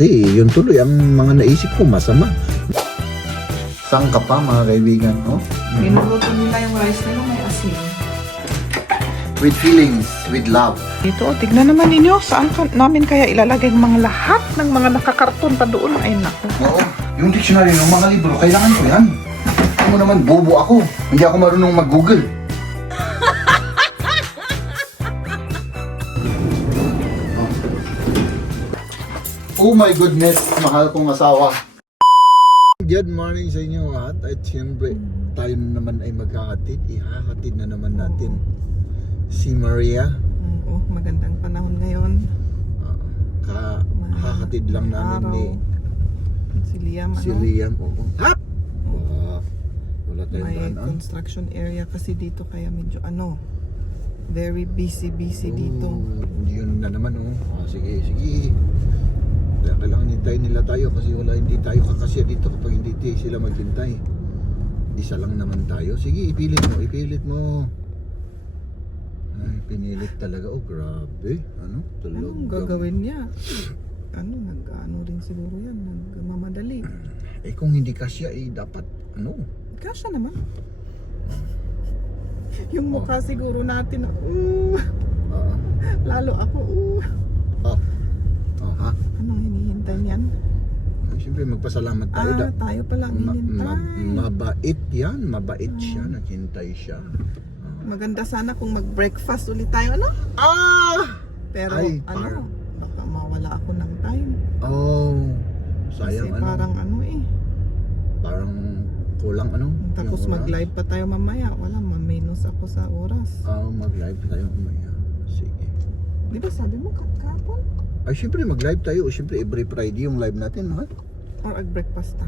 Kasi yun tuloy ang mga naisip ko masama. Saan ka pa mga kaibigan, no? Minuluto nila yung rice nila may asin. With feelings, with love. Dito, tignan naman ninyo, saan namin kaya ilalagay ang mga lahat ng mga nakakarton pa doon? Ay naku. Oo, yung dictionary ng mga libro, kailangan ko yan. Ano naman, bobo ako. Hindi ako marunong mag-google. Oh my goodness, mahal kong asawa. Good morning sa inyo lahat. At siyempre, tayo naman ay magkakatid. Ihahatid na naman natin si Maria. Oo, magandang panahon ngayon. Kakatid lang namin ni Si Liam, si Liam. Oo. Hap! Wala tayong may daan. construction area kasi dito kaya medyo very busy dito. Yun na naman sige. Kailangan hintayin nila tayo kasi hindi tayo kakasya dito kapag hindi sila maghintay. Isa lang naman tayo. Sige, ipilit mo. Ay, pinilit talaga. Oh, grabe. Tulog. Anong gagawin niya? Nag-ano rin siguro yan. Nagmamadali. Kung hindi kasya, dapat Kasya naman. Yung mukha siguro natin lalo ako ha? Anong hinihintay niyan? Siyempre magpasalamat tayo. Tayo pala ang hinintay. Mabait yan. Mabait siya. Naghintay siya. Maganda sana kung mag-breakfast ulit tayo, Pero Ay, baka mawala ako ng time. Sayang Kasi parang parang kulang Tapos yung oras. mag-live pa tayo mamaya. Wala, ma-minus ako sa oras. Mag-live tayo mamaya. Sige. Di ba sabi mo kahapon? Ay, syempre mag-live tayo. Syempre every Friday yung live natin, mahal. Or ag-breakfast ta?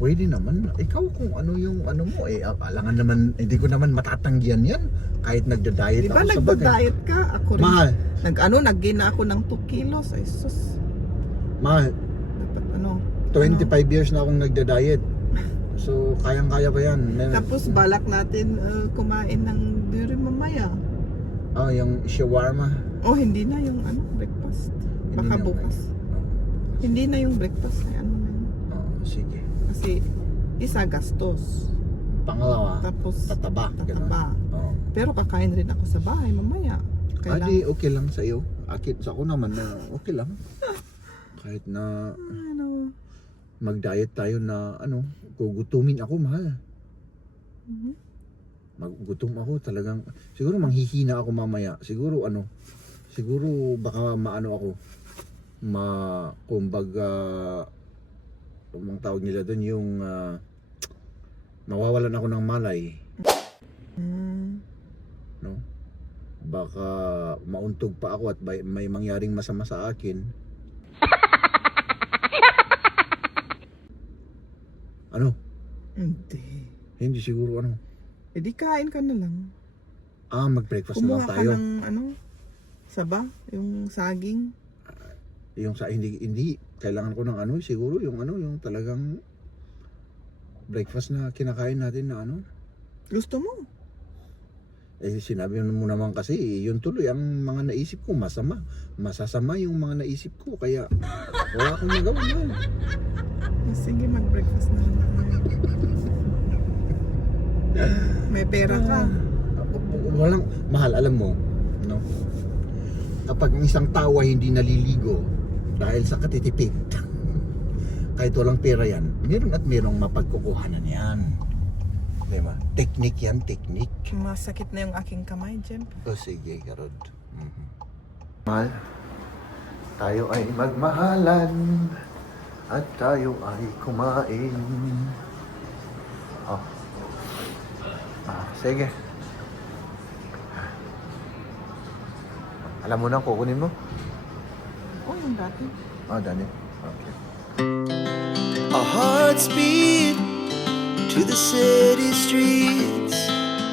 Pwede naman. Ikaw kung yung mo, alangan naman, hindi ko naman matatanggihan yan. Kahit nagda-diet Di ba ako sa bagay. nagda-diet ka? Ako rin. Mahal. Nag-gain na ako ng 2 kilos. Ay sus. Mahal. Dapat 25 years na akong nagda-diet. So, kayang-kaya ko yan. Tapos balak natin kumain ng duri mamaya. Yung shawarma. Hindi na yung breakfast. Baka bukas. Hindi na yung breakfast. Ay na yun. Sige. Kasi isa gastos. Pangalawa, Tapos tataba. tataba. Pero kakain rin ako sa bahay mamaya. Adi, okay lang sa iyo. Sa ako naman na okay lang. Kahit na mag-diet tayo na gugutumin ako, mahal. Maggutom ako talagang. Siguro manghihina ako mamaya. Siguro baka ako. Kumbaga ang tawag nila doon yung mawawalan ako ng malay. No? Baka mauntog pa ako at may mangyaring masama sa akin. Hindi siguro Di kain ka na lang. Mag-breakfast na lang Kumuha tayo. ka ng saba, yung saging. Yung sa hindi kailangan ko ng siguro yung talagang breakfast na kinakain natin na Gusto mo? Sinabi mo naman kasi yun tuloy ang mga naisip ko masasama yung mga naisip ko kaya wala akong magawa yan. Sige, mag-breakfast na lang. May pera ka. Walang mahal, alam mo, kapag ang isang tao ay hindi naliligo dahil sa katitipid, kahit walang pera yan, meron at merong mapagkukuhanan yan. Diba? Technique yan, technique. Masakit na yung aking kamay, Jem. Sige, Karod. Mahal, tayo ay magmahalan at tayo ay kumain. Sige. Alam mo na, kukunin mo? Yung dati. Dani. Okay. Our hearts beat to the city streets.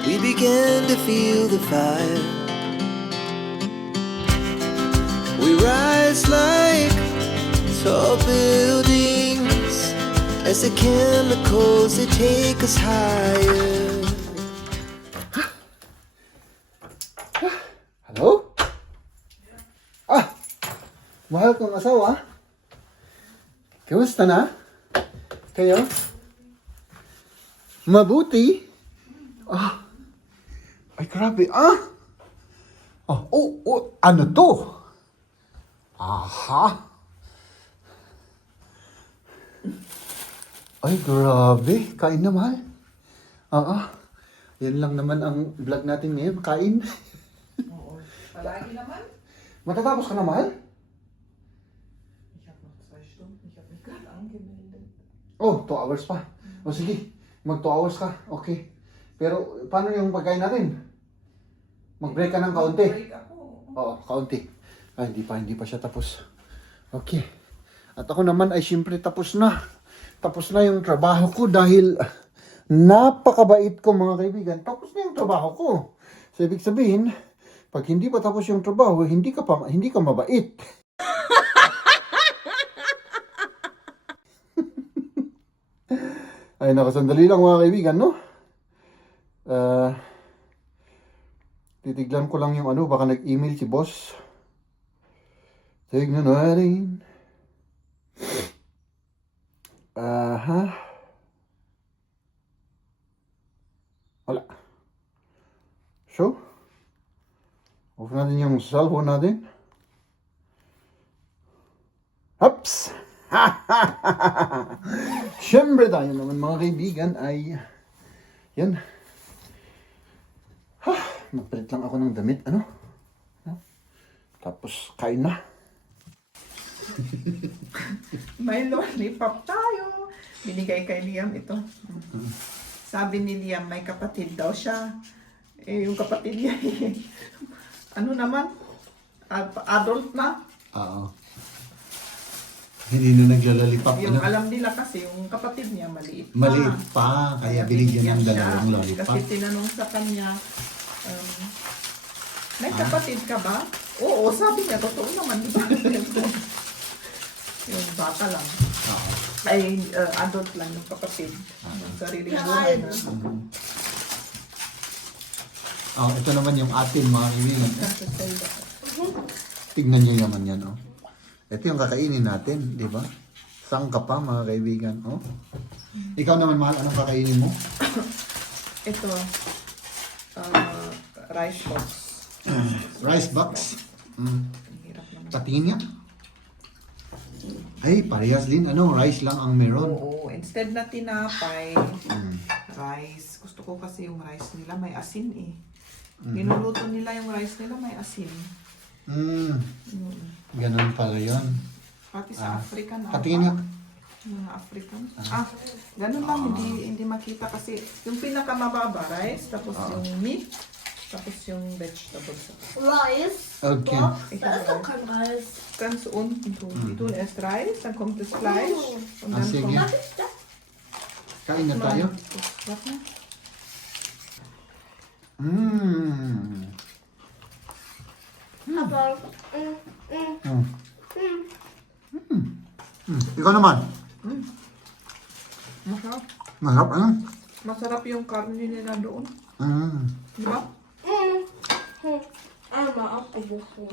We began to feel the fire. We rise like tall buildings as the chemicals they take us higher. Hello? Mahal kong asawa. Kamusta na? Kayo? Mabuti? Ah. Ay, grabe. Ah! Ano to? Aha! Ay, grabe. Kain na, mahal. Yan lang naman ang vlog natin ngayon. Kain. Oo. Palagi naman. Matatapos ka na, mahal? Ich habe noch 2 Stunden. Ich habe mich gerade angemeldet. Oh, 2 hours pa. O sige, mag 2 hours ka. Okay. Pero paano yung pagkain natin? Mag-break ka ng kaunti. Break ako. Oo, kaunti. Ay, hindi pa siya tapos. Okay. At ako naman ay siyempre tapos na. Tapos na yung trabaho ko dahil napakabait ko mga kaibigan. Tapos na yung trabaho ko. So, ibig sabihin, pag hindi pa tapos yung trabaho, hindi ka mabait. Ay, nakasandali lang mga kaibigan, no? Titignan ko lang yung ano, baka nag-email si boss. Tignan natin. Wala. So, off natin yung cellphone natin. Ups! Siyempre tayo naman mga kaibigan ay yan. Magpalit lang ako ng damit, ano? Tapos kain na. May lollipop tayo. Binigay kay Liam ito. Sabi ni Liam, may kapatid daw siya. Eh, yung kapatid niya, ano naman? Adult na. Oo. Hindi na naglalalipak. Yung alam nila kasi, yung kapatid niya maliit pa. Maliit pa, kaya binigyan ng siya. dalawang lollipop. Kasi tinanong sa kanya, may kapatid ka ba? Oo, sabi niya, totoo naman, di ba? Yung bata lang. Oo. Ay, adult lang yung kapatid. Yung sariling buhay na. Ito naman yung atin mga kaibigan. Tignan nyo naman yan, oh. Ito yung kakainin natin, di ba? Sangka pa mga kaibigan, oh. Ikaw naman, mahal, anong kakainin mo? Ito, rice box. Rice box. Ang hirap naman. Patingin nga. Ay, parehas din. Ano, rice lang ang meron. Oo, instead na tinapay, rice. Gusto ko kasi yung rice nila may asin eh. Niluluto nila yung rice nila may asin. Ganun pala yun. Pati sa African. Patingin nga. Mga African. Ganun lang, hindi makita kasi yung pinakamababa, rice, tapos yung meat, tapos yung vegetables. Reis. Okay. Da ist doch kein Reis. Ganz unten tun. Die tun erst Reis, dann kommt das Fleisch und dann sige. kommt... Was ist das? Kain na tayo. Warte mal. Aber, Ikaw naman. Masarap. Masarap, ano? Masarap yung karne nila doon. Di ba? einmal abgebissen.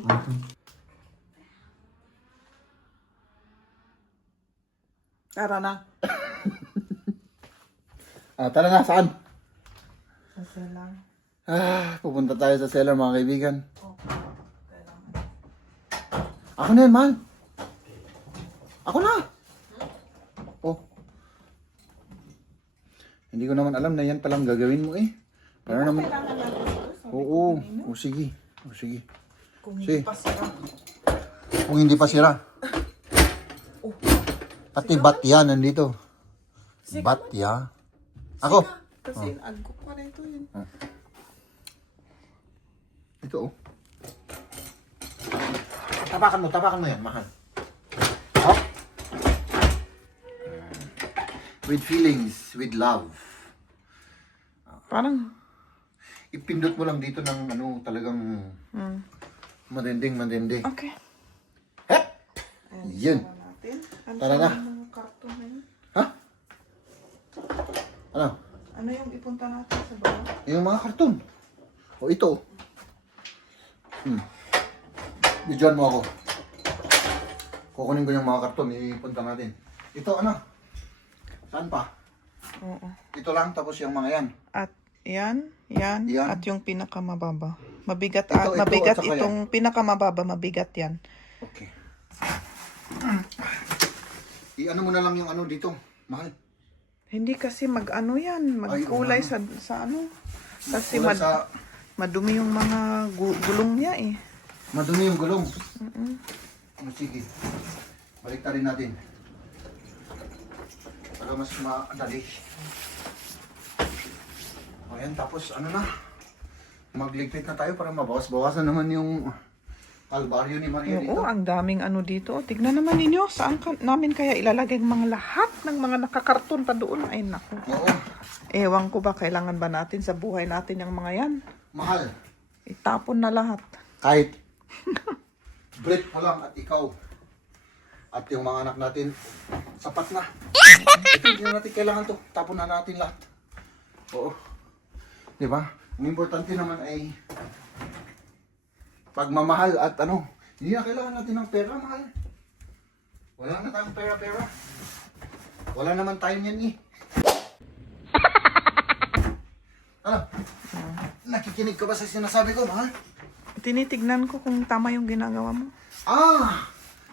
Tara na. Tara na, saan? Kasi lang. Pupunta tayo sa cellar mga kaibigan. Ako na yan, man. Ako na. Oh. Hindi ko naman alam na yan palang gagawin mo eh. Para naman. Kailangan natin ito. Oo. O sige. O sige. Kung hindi pa sira. Kung hindi pa sira. Pati batya nandito. Batya. Ako. Kasi agok pa na ito yun. Ito oh. Tapakan mo yan, mahal. Oh. With feelings, with love. Parang... Ipindot mo lang dito ng ano, talagang matinding. Okay. Hep! Yan. Tara na. Ano yung karton na yun? Ha? Ano? Ano yung ipunta natin sa baba? Yung mga karton. O ito. Bidyan mo ako. Kukunin ko yung mga karton, ipunta natin. Ito ano? Saan pa? Oo. Ito lang, tapos yung mga yan. At yan, yan, Yan. at yung pinakamababa. Mabigat, Ito, mabigat at saka itong pinakamababa, mabigat yan. Okay. I-ano mo na lang yung ano dito, mahal. Hindi kasi mag-ano yan, magkulay Ay, sa ano. Kasi Wala sa madumi yung mga gulong niya eh. madumi yung gulong. Sige. Balik rin natin. Para mas madali. Ayan, tapos ano na. Magligpit na tayo para mabawas-bawasan naman yung kalbaryo ni Maria dito. Oo, ang daming ano dito. Tignan naman ninyo, saan namin kaya ilalagay ang mga lahat ng mga nakakarton pa doon? Ay naku. Oo. Ewan ko ba, kailangan ba natin sa buhay natin yung mga yan? Mahal. Itapon na lahat. Kahit break pa lang at ikaw at yung mga anak natin, sapat na. Ito, hindi na natin kailangan to. Tapon na natin lahat. Oo. Di ba? Ang importante naman ay pagmamahal at ano, hindi na kailangan natin ng pera, mahal. Wala na tayong pera-pera. Wala naman tayo niyan eh. Ano? Nakikinig ka ba sa sinasabi ko, mahal? Tinitignan ko kung tama yung ginagawa mo. Ah!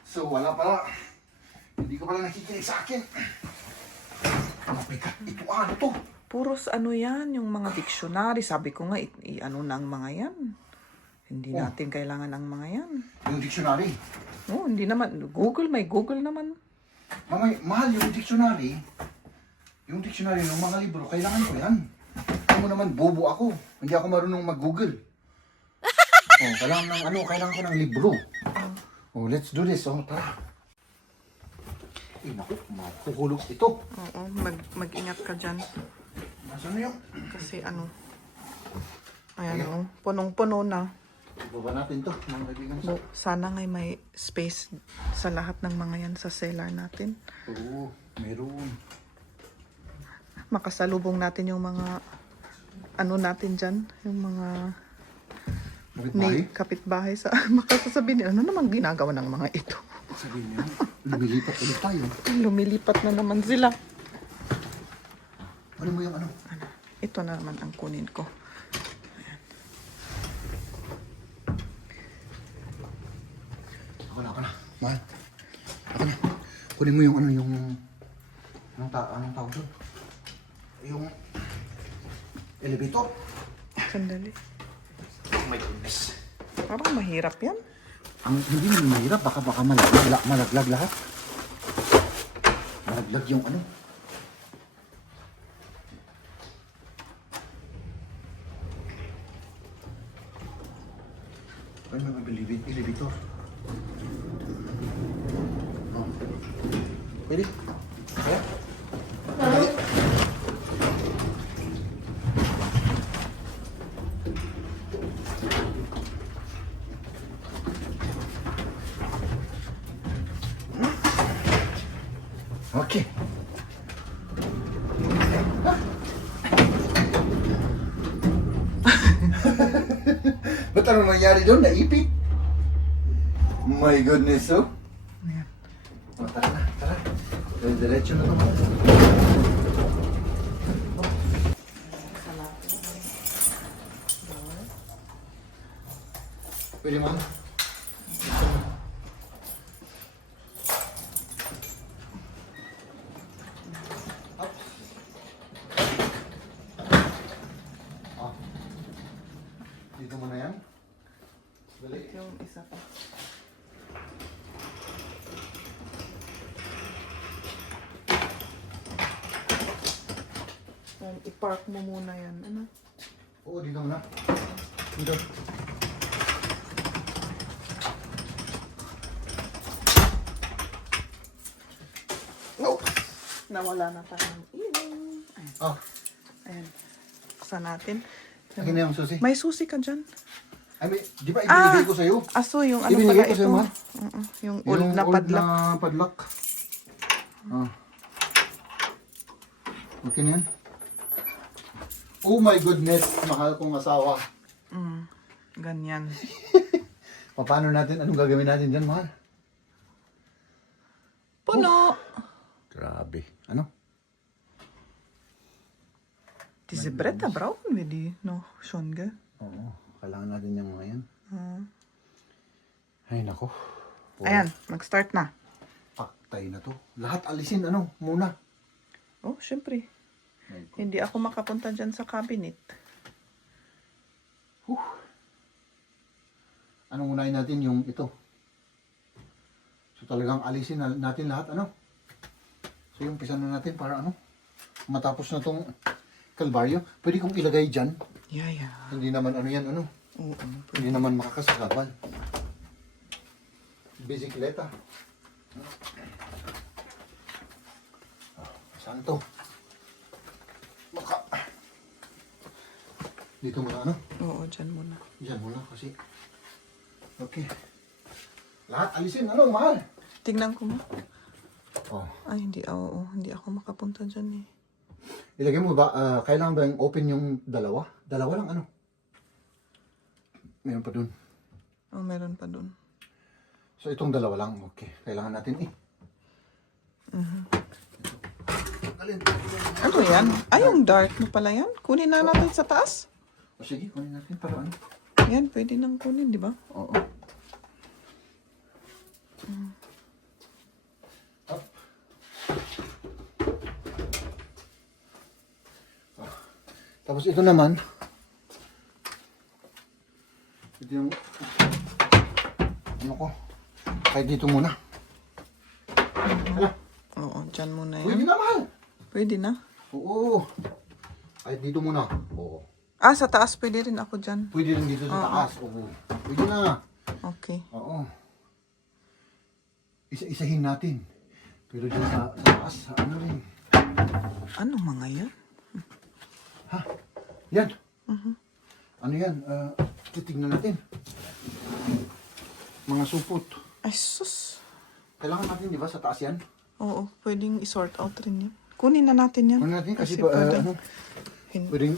So wala pala. Hindi ka pala nakikinig sa akin. Oh my God, ito ano to? Puros ano yan, yung mga dictionary. Sabi ko nga, ano na ang mga yan. Hindi natin kailangan ang mga yan. Yung dictionary. Oo, hindi naman. Google, may Google naman. Mahal yung dictionary. Yung dictionary ng mga libro, kailangan ko yan. Alam mo naman, bobo ako. Hindi ako marunong mag-Google. Oh, kailangan ko ng libro. Oh, let's do this. Oh, tara. Eh, naku, makukulog ito. Oo, mag-ingat ka dyan. Nasaan na yun? Kasi ano, ayan o, punong-puno na. Ibaba natin to, mga kaibigan. Sana ngay may space sa lahat ng mga yan sa cellar natin. Oo, meron. Makasalubong natin yung mga, ano natin dyan, yung mga kapitbahay sa, makasasabihin nila, ano namang ginagawa ng mga ito? Sabihin niya, lumilipat ulit tayo. Lumilipat na naman sila. Ano mo yung ano? Ito na naman ang kunin ko. Ako na. Mahal. Ako na. Kunin mo yung ano, yung... Anong tawag doon? Yung... elevator. Sandali. Oh my goodness. Parang mahirap yan. Hindi naman mahirap. Baka malaglag lahat. Malaglag yung ano. Ay, may elevator. Oh. Pwede? Kaya? Dali. Okay. Ba't ano nangyari doon? Naipit? My goodness, oh. Ayan. Oh, tara na, tara. Diretso na naman. Pwede man? Ah. Dito mo na yan? Dali. Yung isa pa. I-park mo muna yan. Ano? Oo, dito mo na. Dito. No! Nawala na tayo ng ilaw. Ayan. Ah, Ayan. Buksan natin. akin na yung susi. May susi ka dyan. Ay, di ba ibinigay ko sa'yo? Aso, yung ano Ibinigay pala ko ito. sa'yo, ma? Yung old na padlock. na padlock. Ah. Okay na yan? Oh my goodness, mahal kong asawa. Ganyan. Paano natin, anong gagawin natin dyan, mahal? Puno! Grabe. Ano? Diese Bretter brauchen wir die noch schon, gell? Oo. Kailangan natin yung mga yan. Ay, nako. Ayan, mag-start na. Paktay na to. Lahat alisin, ano, muna. Oh, syempre. Hindi ako makapunta dyan sa cabinet. Anong unahin natin yung ito? So talagang alisin natin lahat, ano? So yung umpisa na natin para ano? Matapos na tong kalbaryo. Pwede kong ilagay dyan. Yeah. Hindi naman ano yan, ano? Oo. Hindi naman makakasagabal. Bisikleta. Saan to? Dito muna, ano? Oo, dyan muna. Diyan muna kasi. Okay. Lahat alisin, ano, mahal? Tingnan ko mo. Oh. Ay, hindi. Oo, hindi ako makapunta dyan eh. Ilagay mo ba, kailangan ba yung open yung dalawa? Dalawa lang, ano? Meron pa dun. Oh, meron pa dun. So, itong dalawa lang. Okay. Kailangan natin eh. Alin? Ano yan? Ay, yung dark mo pala yan. Kunin na natin sa taas. O sige, kunin natin para ano? Yan, pwede nang kunin, di ba? Oo. Up. Tapos ito naman, ito yung, ano ko, kahit dito muna. Hala, Oo, dyan muna pwede yan. na, mahal. Pwede na. Oo. Kahit dito muna. Oo. Ah, sa taas pwede rin ako dyan. Pwede rin dito sa taas. Oo. Pwede na. Okay. Oo. Isa-isahin natin. Pero dyan sa taas, ano rin. Anong mga yan? Ha? Yan. Ano yan? Titignan natin. Mga supot. Ay, sus. Kailangan natin, di ba, sa taas yan? Oo, pwedeng i-sort out rin yan. Kunin na natin yan. Ano natin? Kasi, pwede. ano, pwedeng,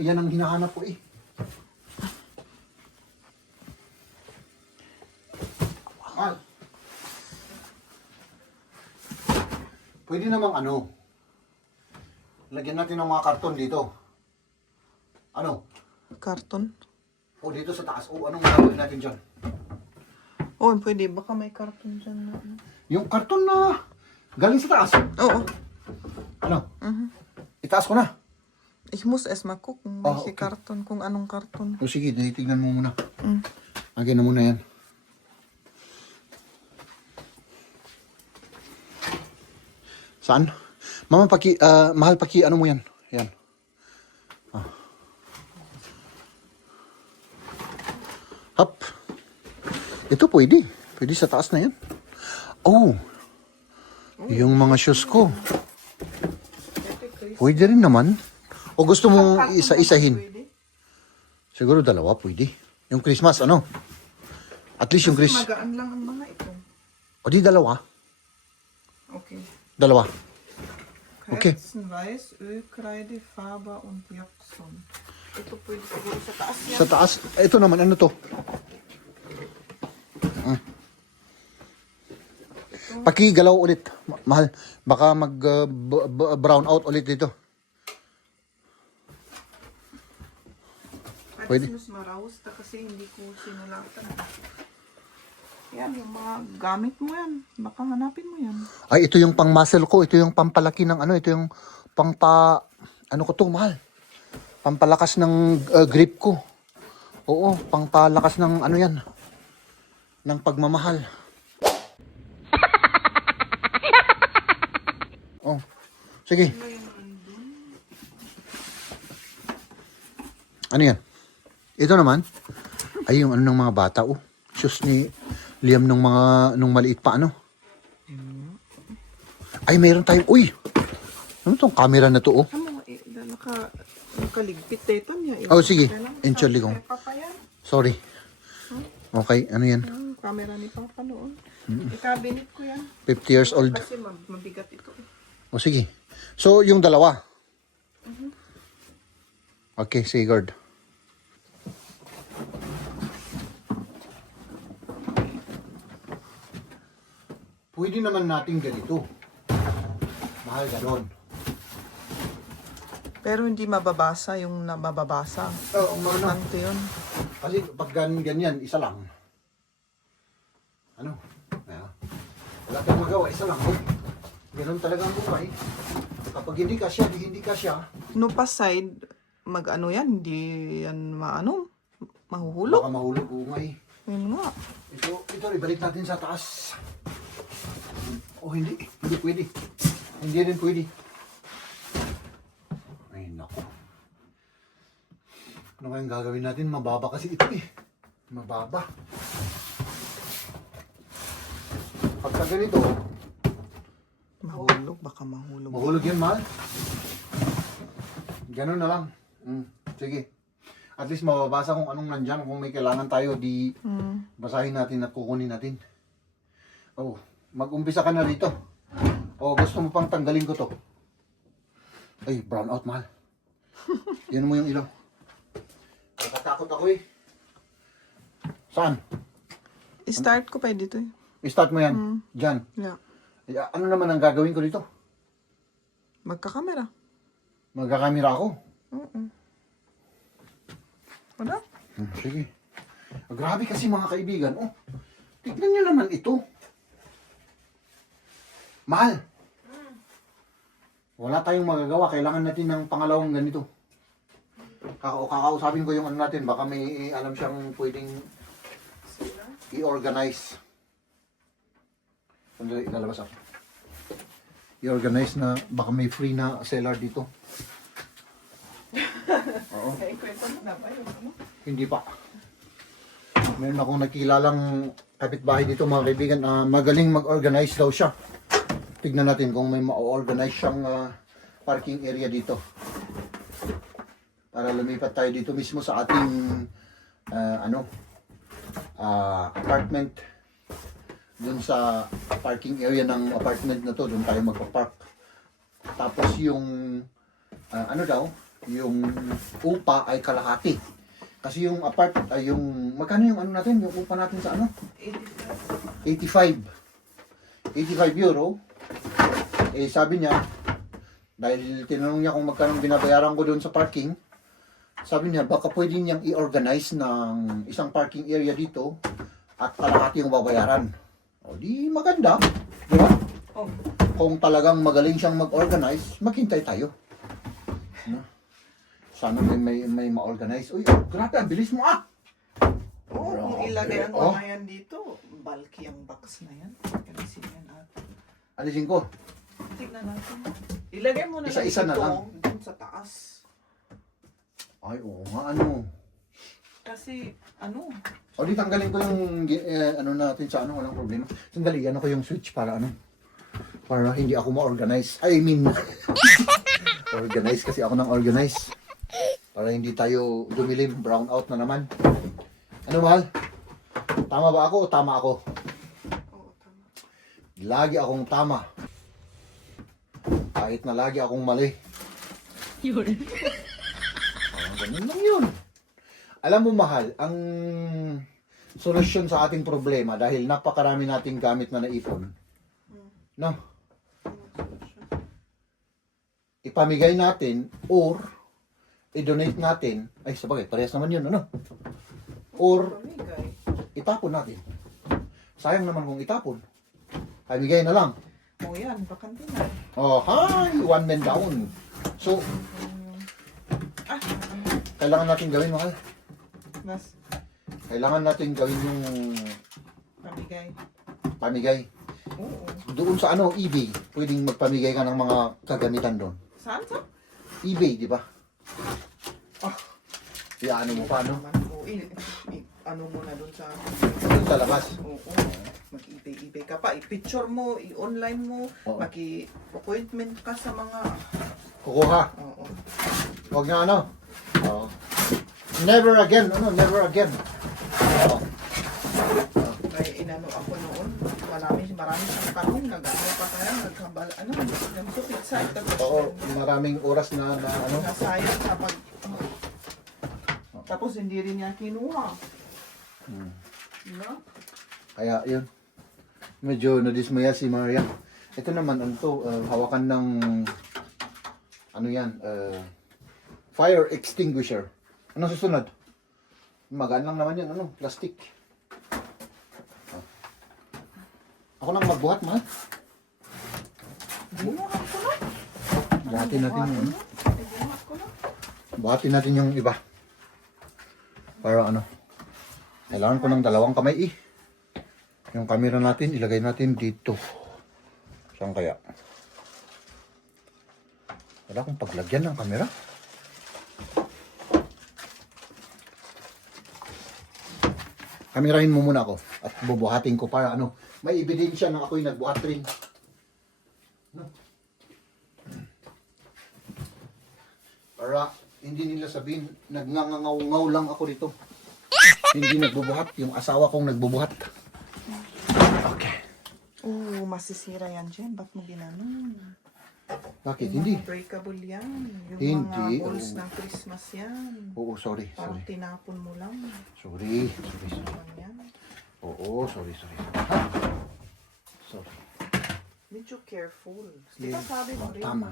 yan ang hinahanap ko eh. Mahal. Pwede namang ano, lagyan natin ng mga karton dito. Ano? Karton. O dito sa taas. O anong gagawin natin dyan? Oo, pwede. Baka may karton dyan na. Yung karton na galing sa taas. Oo. Ano? Itaas ko na. Ich muss erst mal gucken, Ah, welche okay. Karton, kung anong karton. O sige, tignan mo muna. Lagyan na muna yan. Saan? Mama, mahal ano mo yan? Yan. Hop. Ito pwede. Pwede sa taas na yan. Oh. Yung mga shoes ko. Pwede rin naman. O gusto mong isa-isahin? Pwede. Siguro dalawa pwede. Yung Christmas, ano? At least yung Kasi Christmas. magaan lang ang mga ito. O di dalawa. Okay. Dalawa. Okay. Kerzen, Weiß, Ölkreide, Faber und Jackson. Ito pwede siguro sa taas yan. Sa taas. Ito naman, ano to? Pakigalaw ulit. Mahal. Baka brown out ulit dito. Pwede. Pwede. Mas marausta kasi hindi ko sinulatan. Yan, yung mga gamit mo yan. Baka hanapin mo yan. Ay, ito yung pang muscle ko. Ito yung pampalaki ng ano. Ito yung ano ko to, mahal. Pampalakas ng grip ko. Oo, pampalakas ng ano yan. Ng pagmamahal. Oh, sige. Ano yan? Ito naman, ay yung ano ng mga bata, oh. Shoes ni Liam nung maliit pa, ano? Ay, meron tayong, uy! Ano tong camera na to, oh? Ano, nakaligpit dito niya. Oh, sige. Enchali ko. Papa yan. Sorry. Okay, ano yan? Ang camera ni Papa noon. I-cabinet ko yan. 50 years old. Kasi mabigat ito. O, sige. So, yung dalawa. Okay, Sigurd. Pwede naman natin ganito. Mahal ganon. Pero hindi mababasa yung mababasa. Oo, Importante yun. Kasi pag ganyan, isa lang. Ano? Wala tayong magawa, isa lang. Ganun talaga ang buhay. Kapag hindi ka siya, hindi ka siya. Nupa side, mag-ano yan, hindi yan mahuhulog. Baka mahulog ungay. Yun nga. Ito, ibalik natin sa taas. Oh, hindi pwede. Hindi rin pwede. Ay, naku. Ano kayang gagawin natin? Mababa kasi ito eh. Mababa. Pagka ganito, Mahulog, baka mahulog. mahulog yan, mahal. Ganun na lang. Sige. At least mababasa kung anong nandyan. Kung may kailangan tayo, di basahin natin at kukunin natin. Oh, mag-umpisa ka na rito. Oh, gusto mo pang tanggalin ko to. Ay, brown out, mahal. Yan mo yung ilaw. Nakatakot ako eh. Saan? I-start ko pa dito eh. I-start mo yan. Diyan. Yeah. Ano naman ang gagawin ko dito? Magkakamera. Magkakamera ako. Wala? Sige. Grabe kasi mga kaibigan. Oh, tignan nyo naman ito. Mahal. Wala tayong magagawa. Kailangan natin ng pangalawang ganito. Kakausapin ko yung ano natin. Baka may alam siyang pwedeng i-organize. Sandali, ilalabas ako. I-organize na baka may free na seller dito. Oo. Ay, kwento mo na ba yun? Ano? Hindi pa. Meron akong nakilalang kapitbahay dito mga kaibigan. Magaling mag-organize daw siya. Tignan natin kung may ma-organize siyang parking area dito. Para lumipat tayo dito mismo sa ating apartment. Dun sa parking area ng apartment na to, dun tayo magpa-park. Tapos yung yung upa ay kalahati. Kasi yung magkano yung ano natin, yung upa natin sa ano? 85 euro. Eh sabi niya, dahil tinanong niya kung magkano binabayaran ko doon sa parking, sabi niya baka pwede niyang i-organize ng isang parking area dito at kalahati yung babayaran. O di maganda, di ba? Oh. Kung talagang magaling siyang mag-organize, maghintay tayo. No? Sana may ma-organize. Uy, grabe, ang bilis mo ah! Oo, kung Grabe. ilagay ang Oh. mga yan dito, bulky ang box na yan. Alisin yan ata. Alisin ko. Tignan natin. Ilagay mo na Isa-isa na ito lang. dun sa taas. Ay, oo nga, ano. Kasi, ano, O di tanggalin ko yung ano natin sa ano, walang problema. Sandali, ano ko yung switch para ano. Para hindi ako ma-organize. I mean, organize kasi ako ng organize. Para hindi tayo dumilim, brown out na naman. Ano mahal? Tama ba ako o tama ako? oo, tama. Lagi akong tama. Kahit na lagi akong mali. Yun. Ganun lang yun. Alam mo mahal, ang solusyon sa ating problema dahil napakarami nating gamit na naipon. No? Ipamigay natin or i-donate natin. Ay, sabagay, parehas naman yun, ano? Or Pamigay. itapon natin. Sayang naman kung itapon. Pamigay na lang. O yan, bakante na. Oh, hi! One man down. So, kailangan natin gawin, mahal. Mas Kailangan natin gawin yung pamigay. pamigay. Oo. Doon sa ano, eBay, pwedeng magpamigay ka ng mga kagamitan doon. Saan sa? eBay, di ba? Ano mo pa, ano? Oo, ano mo na dun sa... Doon sa labas. Oo. Mag-ebay ka pa. I-picture mo, i-online mo, Oo. maki-appointment ka sa mga... Kukuha. Oo. Huwag na ano. Oo. Never again, ano? Never again. Oo. May inano ako noon. Marami siyang tanong. Nag-ano pa tayo. Nagkabal... Ano? Ganito pizza. Oo, maraming oras na ano. Nasayang sa pag... Tapos hindi rin niya kinuha. Diba? Kaya yun. Medyo nadismaya si Maria. Ito naman, ano to, hawakan ng, ano yan, fire extinguisher. Ano susunod? Magaan lang naman yan, ano, plastic. Oh. Ako lang magbuhat, mahal. Bunuhan ko na. Buhatin natin yung, ano. Bunuhan ko na. Buhatin natin yung iba. Para ano, kailangan ko ng dalawang kamay eh. Yung camera natin, ilagay natin dito. Saan kaya? Wala akong paglagyan ng camera. Kamerahin mo muna ako at bubuhatin ko para ano, may ebidensya na ako'y nagbuhat rin. No? Para hindi nila sabihin, nagngangaw-ngaw lang ako dito. Hindi nagbubuhat, yung asawa kong nagbubuhat. Okay. Oo, masisira yan, Jen. Ba't mo ginanon? Bakit? Yung Hindi. mga breakable yan. Yung Hindi, mga balls oo. ng Christmas yan. Oo, sorry. Parang tinapon mo lang. Sorry. Ano yan? Oo, sorry. Sorry. Medyo careful. Di ba sabi mo rin? Tama.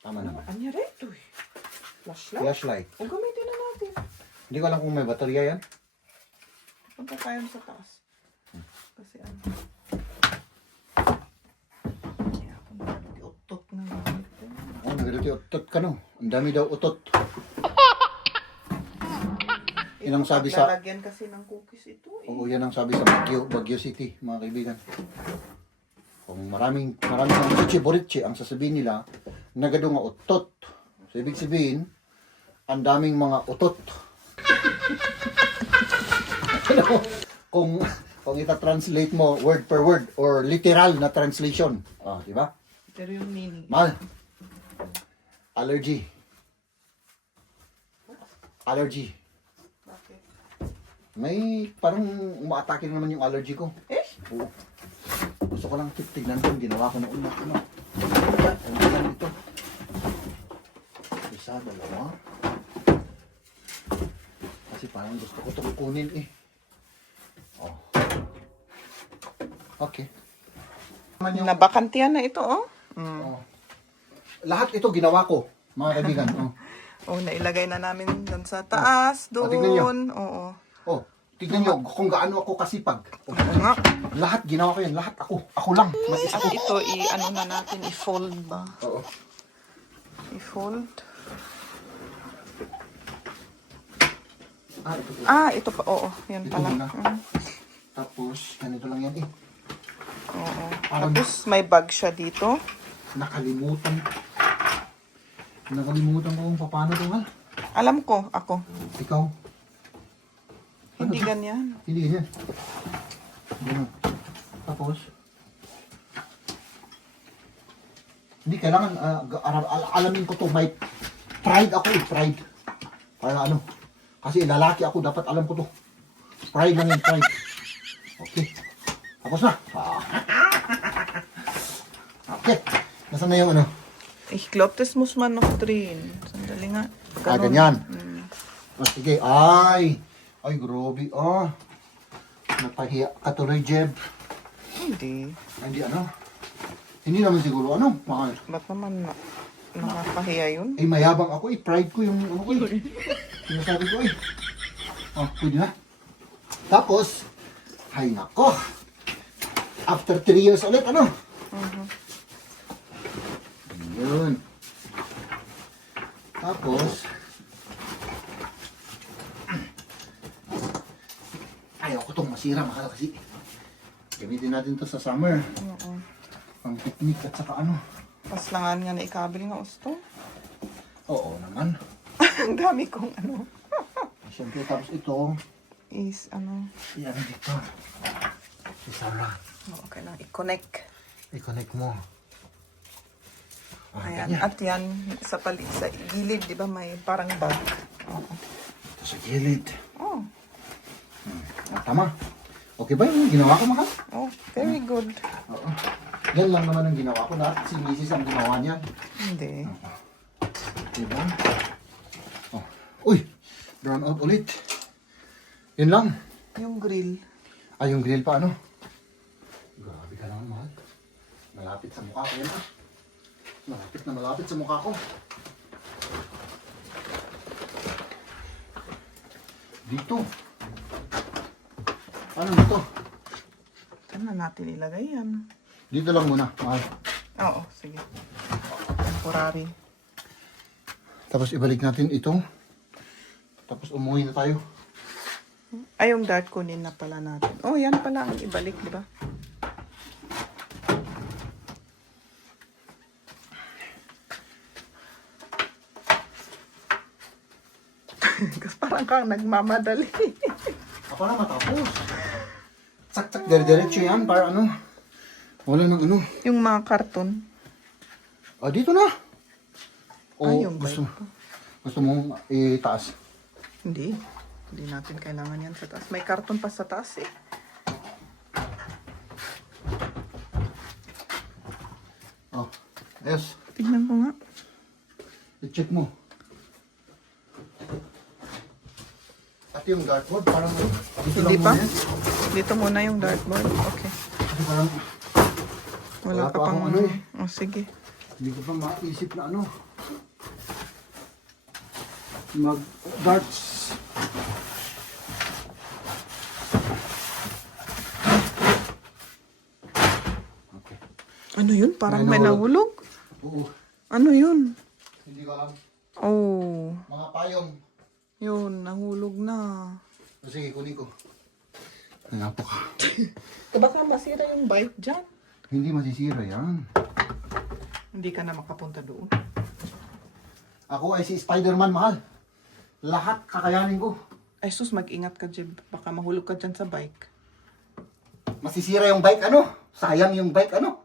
Tama naman. Anya rin ito eh. Flashlight? Flashlight. O gamitin na natin. Hindi ko alam kung may baterya yan. Punta tayo sa taas. Kasi ano. Kaya ako utot na gamit ko. Oh, nagdati utot ka no. Ang dami daw utot. Yan ang sabi sa... Lalagyan kasi ng cookies ito eh. Oo, yan ang sabi sa Baguio City, mga kaibigan. Kung maraming ng burichi ang sasabihin nila, nagado nga utot. So, ibig sabihin, ang daming mga utot. Ano? Kung ita-translate mo word per word or literal na translation. Ah, di ba? Pero yung meaning. Mal. Allergy. Allergy. Bakit? May parang umaatake naman yung allergy ko. Eh? Oo. Gusto ko lang tignan ko, ginawa ko noon. Ano lang ito? Isa, dalawa. Kasi parang gusto ko ito kukunin eh. Oh. Okay. Nabakantiyan na ito oh. Oh. Lahat ito ginawa ko, mga kaibigan. Oh. Oh, nailagay na namin doon sa taas, Oh, tingnan niyo. doon. Oo. Oh, tignan nyo kung gaano ako kasipag. Oh. Oo nga. Lahat ginawa ko yan, lahat ako. Ako lang. At ito, i-ano na natin, i-fold ba? Oo. I-fold. Ah, ito. Ah, ito pa. Oo, yan Ito pala. muna. Mm. Tapos, ganito lang yan eh. Oo. Parang Tapos, may bag siya dito. nakalimutan. Nakalimutan ko kung paano ito ha. Alam ko, ako. Ikaw. Hindi ganyan. Hindi yan. Ganun. Tapos, hindi kailangan alamin ko to. May pride ako eh, pride. Para ano, kasi lalaki ako, dapat alam ko to. Pride lang yung pride. Okay. Tapos na. Okay. Nasaan na yung ano? Ich glaube, das muss man noch drehen. Sandali nga. Ah, ganyan. Ah, sige. Ay, grabe. Ah. Napahiya ka tuloy, Jeb. Hindi. Ay, hindi ano. Hindi naman siguro ano. Mahal. Ba't naman nakakahiya yun? Eh, mayabang ako eh. Pride ko yung ano ko eh. Sinasabi ko eh. Oh, pwede na. Tapos, ay nako. After 3 years ulit, ano? Yun. Tapos, ayaw ko itong masira, mahal kasi. Gamitin natin to sa summer. Oo. Pang picnic at saka ano. Paslangan nga na ikabil nga gusto. Oo naman. Ang dami kong ano. Siyempre, tapos ito, Is ano. yan dito. Isara. Okay lang. I-connect. I-connect mo. Ah, Ayan. ganyan. At yan, sa gilid, di ba may parang bag. Oo. Ito sa gilid. Oh. Ah, tama. Okay ba yung ginawa ko, mahal? Oh, very good. Oo. Yan lang naman ang ginawa ko. Lahat si Mrs. ang ginawa niyan. Hindi. Diba? Oh. Uy! Brown out ulit. Yun lang. Yung grill. Ay, yung grill pa ano? Grabe ka naman, mahal. malapit sa mukha ko yan ah. Malapit sa mukha ko. Dito. Ano dito? Saan na natin ilagay yan? Dito lang muna, mahal. Oo, sige. Temporary. Tapos ibalik natin ito. Tapos umuwi na tayo. Ay, yung dart kunin na pala natin. Oh, yan pala ang ibalik, di ba? Kasi parang kang nagmamadali. Ako na matapos. Tsak-tsak, dire-diretso yan para ano. Wala nang ano. Yung mga karton. Ah, dito na. O Ay, yung gusto, bike. gusto mong itaas. Hindi. Hindi natin kailangan yan sa taas. May karton pa sa taas eh. Oh, ayos. Tignan ko nga. I-check mo. At yung dartboard, parang dito Hindi lang pa? muna yan. Dito muna yung dartboard. Okay. Kasi parang Wala Wala ka pa pang... akong ano eh. Oh, sige. hindi ko pa maisip na ano. Mag-darts. Okay. Ano yun? Parang May may nahulog. nahulog. Oo. Ano yun? Hindi ko alam. Oh, Mga payong. yun. Nahulog na. O, sige, kunin ko. Hangapo ka. Baka masira yung bike dyan. Hindi masisira yan. Hindi ka na makapunta doon. Ako ay si Spider-Man, mahal. Lahat kakayanin ko. Ay sus, mag-ingat ka, Jeb. Baka mahulog ka dyan sa bike. Masisira yung bike, ano? Sayang yung bike, ano?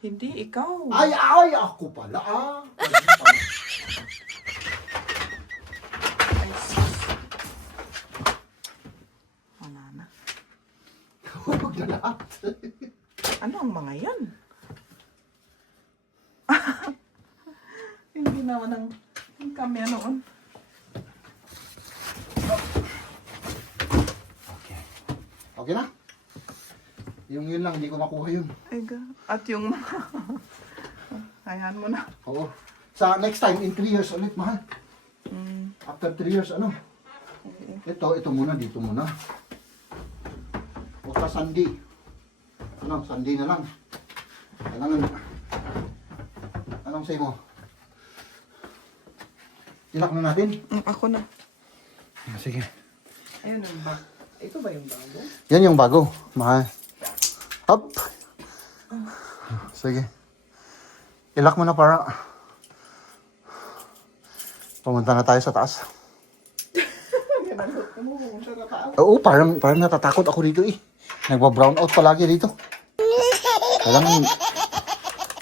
Hindi, ikaw. Ay, ako pala, ah. Ay, sus. Wala na. Huwag na lahat. Ano ang mga yan? Hindi naman ang kami noon. Okay. Okay na? Yung yun lang, hindi ko makuha yun. Ay, at yung mga... Ayan mo na. Oo. Sa next time, in 3 years ulit, mahal. After 3 years, ano? Ito muna, dito muna. O sa Sunday. Ano, Sunday na lang. Kailangan. Anong say mo? Ilak na natin? Ako na. Sige. Ayun yung bag. Ito ba yung bago? Yan yung bago, mahal. Up. Sige. Ilak mo na para pumunta na tayo sa taas. Oo, parang natatakot ako dito eh. Nagba-brown out palagi dito. Kailangan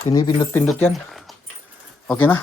pinipindot-pindot yan. Okay na?